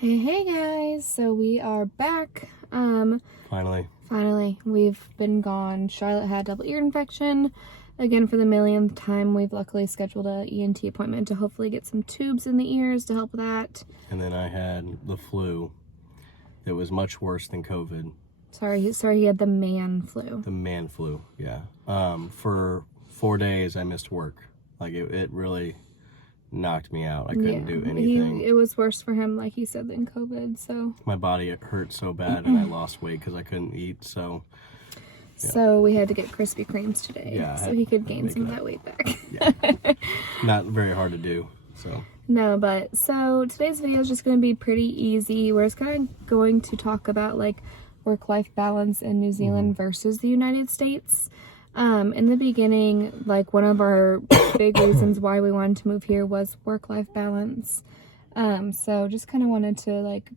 Hey guys, so we are back. Finally. We've been gone. Charlotte had double ear infection again for the millionth time. We've luckily scheduled a ENT appointment to hopefully get some tubes in the ears to help with that. And then I had the flu. It was much worse than COVID. Sorry, he had the man flu. The man flu, yeah. For 4 days I missed work. Like it really knocked me out. I couldn't do anything. It was worse for him, like he said, than COVID. So my body hurt so bad, and I lost weight because I couldn't eat. So we had to get Krispy Kremes today, so he could gain some of that weight back. Yeah, not very hard to do. So but today's video is just going to be pretty easy. We're just kind of going to talk about like work-life balance in New Zealand versus the United States. In the beginning, like one of our big reasons why we wanted to move here was work-life balance. So just kind of wanted to like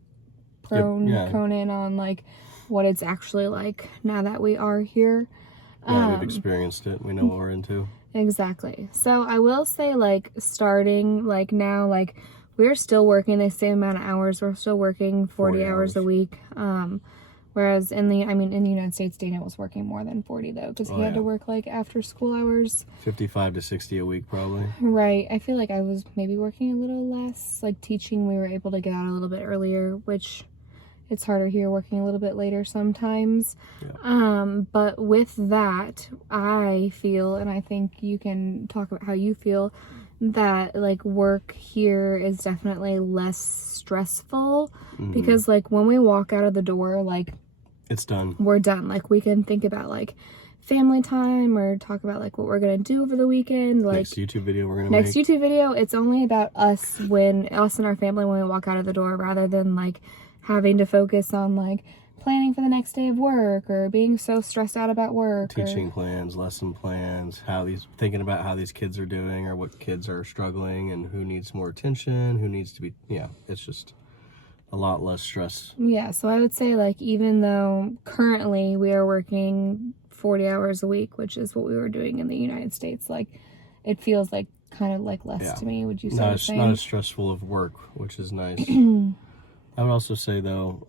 prone in on like what it's actually like now that we are here. Yeah, we've experienced it. We know what we're into. Exactly. So I will say, like, starting like now, like we're still working the same amount of hours. We're still working 40 hours a week. Whereas in the United States, Dana was working more than 40 though, because he had to work like after school hours. 55 to 60 a week probably. Right. I feel like I was maybe working a little less. Like teaching, we were able to get out a little bit earlier, which it's harder here working a little bit later sometimes. Yeah. But with that, I feel, and I think you can talk about how you feel, that like work here is definitely less stressful because like when we walk out of the door, like it's done. We're done. Like we can think about like family time or talk about like what we're gonna do over the weekend. Like next YouTube video we're gonna make. YouTube video. It's only about us and our family when we walk out of the door, rather than like having to focus on like planning for the next day of work or being so stressed out about work. Teaching plans, lesson plans, thinking about how these kids are doing or what kids are struggling and who needs more attention, who needs to be, it's just a lot less stress. Yeah, so I would say like even though currently we are working 40 hours a week, which is what we were doing in the United States, like it feels like kind of like less to me. Would you say the same? Not as stressful of work, which is nice. I would also say though,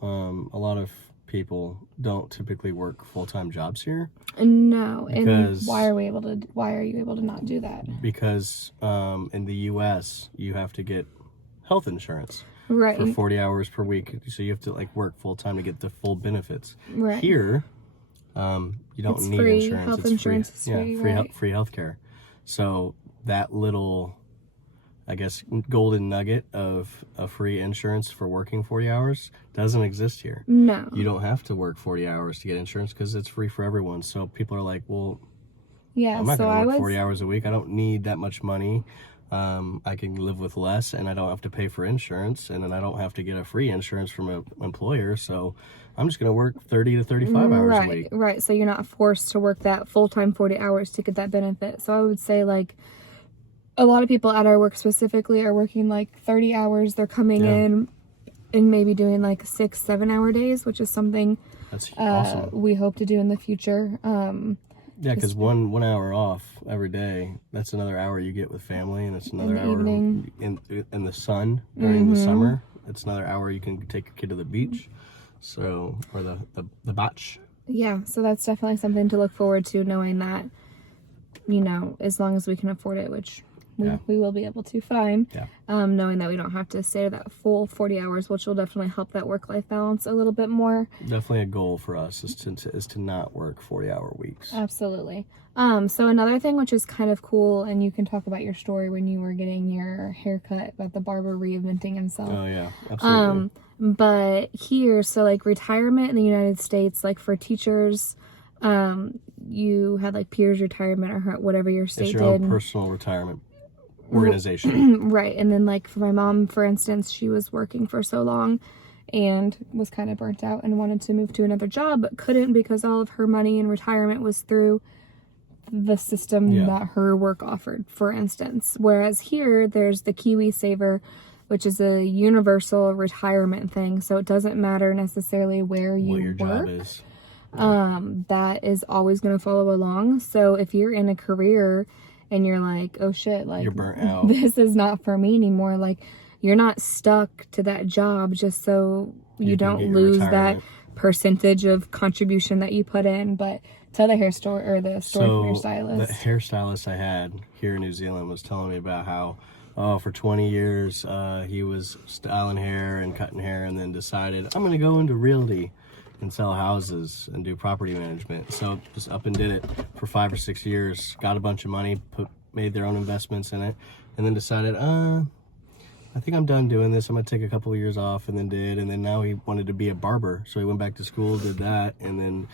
a lot of people don't typically work full-time jobs here. No, and why are you able to not do that? Because in the US you have to get health insurance for 40 hours per week, so you have to like work full-time to get the full benefits. Right. Here you don't need insurance. Health insurance is free. Free healthcare. So that little, I guess, golden nugget of a free insurance for working 40 hours doesn't exist here. No. You don't have to work 40 hours to get insurance because it's free for everyone. So people are like, well, I'm not going to work 40 hours a week. I don't need that much money. I can live with less, and I don't have to pay for insurance, and then I don't have to get a free insurance from an employer. So I'm just going to work 30 to 35 hours a week. Right. So you're not forced to work that full-time 40 hours to get that benefit. So I would say like a lot of people at our work specifically are working like 30 hours. They're coming in and maybe doing like 6-7 hour days, which is something that's awesome. We hope to do in the future. Because one hour off every day, that's another hour you get with family, and it's another hour in the sun during the summer. It's another hour you can take your kid to the beach, or the beach. Yeah, so that's definitely something to look forward to, knowing that, as long as we can afford it, which we will be able to find. Yeah. Knowing that we don't have to stay that full 40 hours, which will definitely help that work-life balance a little bit more. Definitely a goal for us is to not work 40-hour weeks. Absolutely. So another thing which is kind of cool, and you can talk about your story when you were getting your haircut about the barber reinventing himself. Oh yeah, absolutely. But here, so like retirement in the United States, like for teachers, you had like peers retirement or whatever your state did. It's your own personal retirement organization. Right. And then like for my mom, for instance, she was working for so long and was kind of burnt out and wanted to move to another job, but couldn't because all of her money in retirement was through the system that her work offered, for instance. Whereas here, there's the Kiwi Saver, which is a universal retirement thing. So it doesn't matter necessarily where you what your work. Job is. That is always going to follow along. So if you're in a career and you're like, oh shit, like you're burnt out, this is not for me anymore, like you're not stuck to that job just so you don't lose that percentage of contribution that you put in. But tell the hair store or the store hairstylist. The hairstylist I had here in New Zealand was telling me about how, for 20 years he was styling hair and cutting hair, and then decided, I'm going to go into realty and sell houses and do property management. So just up and did it for 5 or 6 years, got a bunch of money, made their own investments in it, and then decided, I think I'm done doing this. I'm gonna take a couple of years off, and then now he wanted to be a barber, so he went back to school, did that, and then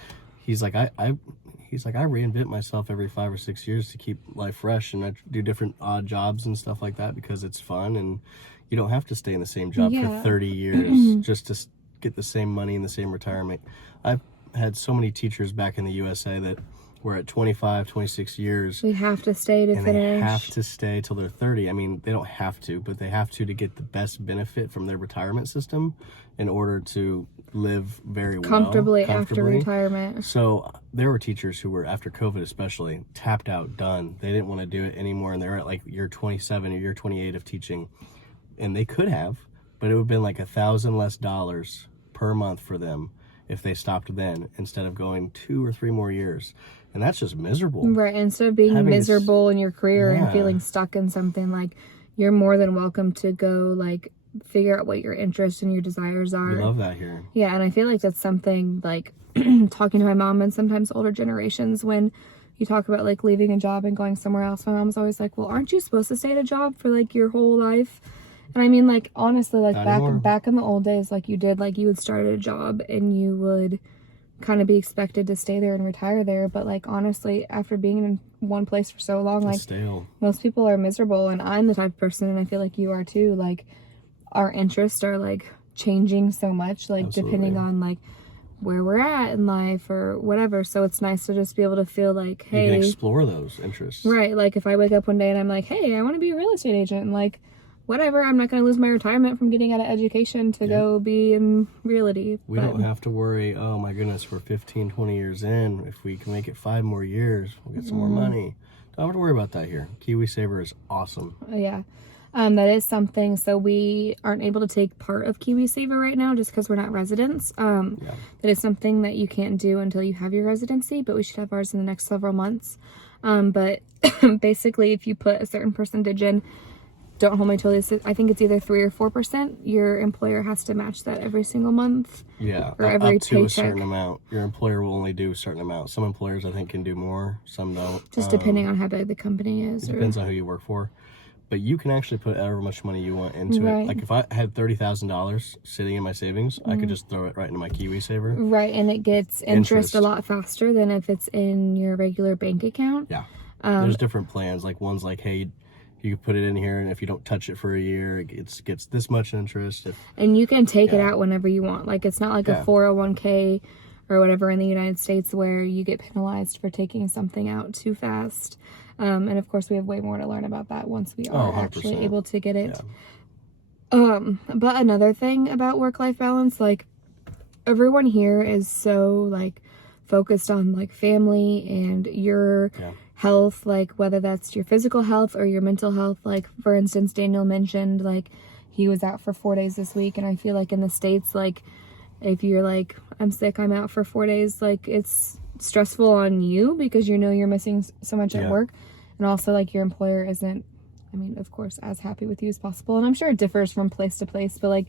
he's like, I reinvent myself every 5 or 6 years to keep life fresh, and I do different odd jobs and stuff like that because it's fun, and you don't have to stay in the same job for 30 years just to get the same money and the same retirement. I've had so many teachers back in the USA that were at 25, 26 years. We have to stay to finish. They have to stay till they're 30. I mean, they don't have to, but they have to get the best benefit from their retirement system in order to live very comfortably after retirement. So there were teachers who were, after COVID especially, tapped out, done. They didn't want to do it anymore, and they were at like year 27 or year 28 of teaching. And they could have, but it would have been like $1,000 less per month for them if they stopped then, instead of going 2 or 3 more years. And that's just miserable. Right. Instead of being miserable in your career and feeling stuck in something, like, you're more than welcome to go, like, figure out what your interests and your desires are. We love that here. Yeah. And I feel like that's something, like, talking to my mom and sometimes older generations, when you talk about, like, leaving a job and going somewhere else, my mom's always like, well, aren't you supposed to stay at a job for, like, your whole life? And I mean, like, honestly, like, back in the old days, like, you would start at a job and you would kind of be expected to stay there and retire there. But, like, honestly, after being in one place for so long, like, most people are miserable, and I'm the type of person, and I feel like you are too, like, our interests are, like, changing so much, like, depending on, like, where we're at in life or whatever. So it's nice to just be able to feel like, hey, you can explore those interests. Right. Like, if I wake up one day and I'm like, hey, I want to be a real estate agent, and, like, whatever, I'm not going to lose my retirement from getting out of education to go be in realty. We don't have to worry, oh my goodness, we're 15, 20 years in. If we can make it 5 more years, we'll get some more money. Don't have to worry about that here. KiwiSaver is awesome. Yeah. That is something. So we aren't able to take part of KiwiSaver right now just because we're not residents. That is something that you can't do until you have your residency, but we should have ours in the next several months. But basically, if you put a certain percentage in, don't hold me to this, I think it's either 3 or 4%. Your employer has to match that every single month. Yeah, or every up to paycheck. A certain amount. Your employer will only do a certain amount. Some employers, I think, can do more. Some don't. Just depending on how big the company is. It depends on who you work for. But you can actually put however much money you want into it. Like, if I had $30,000 sitting in my savings, I could just throw it right into my KiwiSaver. Right, and it gets interest a lot faster than if it's in your regular bank account. Yeah. There's different plans. Like, one's like, hey, you put it in here, and if you don't touch it for a year, it gets this much interest. And you can take it out whenever you want. Like, it's not like a 401k or whatever in the United States where you get penalized for taking something out too fast. And of course, we have way more to learn about that once we are actually able to get it. Yeah. But another thing about work-life balance, like, everyone here is so, like, focused on, like, family and your health, like, whether that's your physical health or your mental health. Like, for instance, Daniel mentioned, like, he was out for 4 days this week, and I feel like in the States, like, if you're like, I'm sick, I'm out for 4 days, like, it's stressful on you because you know you're missing so much at work, and also, like, your employer isn't, I mean, of course, as happy with you as possible, and I'm sure it differs from place to place, but, like,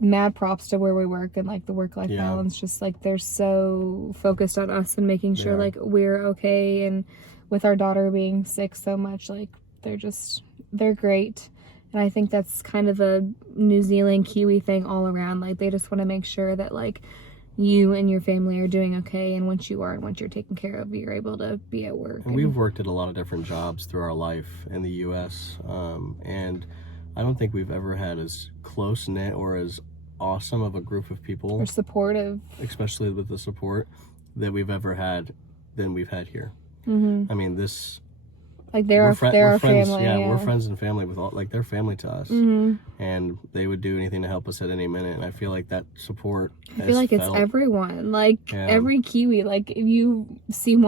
mad props to where we work and, like, the work-life balance. Just, like, they're so focused on us and making sure like we're okay, and with our daughter being sick so much, like, they're great. And I think that's kind of a New Zealand Kiwi thing all around. Like, they just want to make sure that, like, you and your family are doing okay, and once you are and once you're taken care of, you're able to be at work. And we've worked at a lot of different jobs through our life in the U.S. And I don't think we've ever had as close-knit or as awesome of a group of people, or supportive, especially with the support that we've ever had than we've had here. I mean, this, like, they're our friends, family. Yeah, we're friends and family with all, like, they're family to us, and they would do anything to help us at any minute. And I feel like that support, I feel like it's everyone, like, every Kiwi, like, if you see you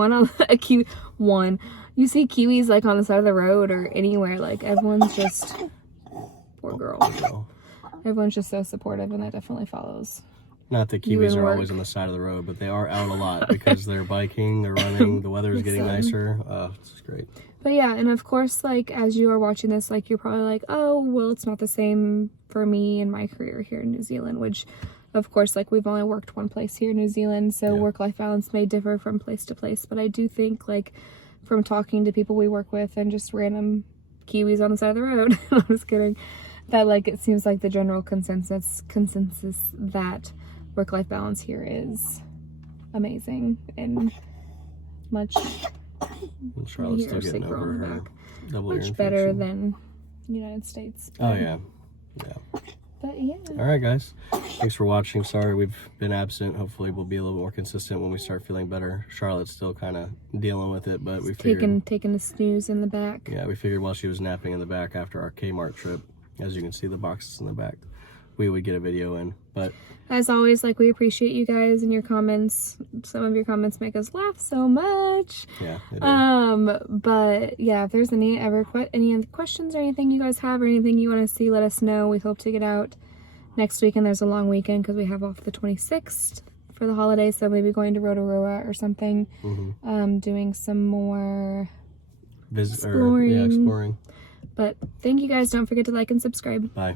see Kiwis, like, on the side of the road or anywhere, like, everyone's just, poor girl. Everyone's just so supportive, and that definitely follows. Not that Kiwis are always on the side of the road, but they are out a lot because they're biking, they're running, the weather is getting nicer. It's great. But yeah, and of course, like, as you are watching this, like, you're probably like, oh, well, it's not the same for me and my career here in New Zealand, which, of course, like, we've only worked one place here in New Zealand, so work-life balance may differ from place to place, but I do think, like, from talking to people we work with and just random Kiwis on the side of the road, I'm just kidding, that, like, it seems like the general consensus that work-life balance here is amazing and much... Charlotte's still getting over her double ear infection. Much better than United States. Oh, yeah. But, yeah. All right, guys. Thanks for watching. Sorry we've been absent. Hopefully we'll be a little more consistent when we start feeling better. Charlotte's still kind of dealing with it, but we figured... Taking the snooze in the back. Yeah, we figured while she was napping in the back after our Kmart trip, as you can see the boxes in the back, we would get a video in. But as always, like, we appreciate you guys and your comments. Some of your comments make us laugh so much. Yeah, they do. But yeah, if there's any other questions or anything you guys have or anything you want to see, let us know. We hope to get out next weekend. There's a long weekend because we have off the 26th for the holiday, so maybe going to Rotorua or something. Doing some more exploring. Exploring. But thank you guys. Don't forget to like and subscribe. Bye.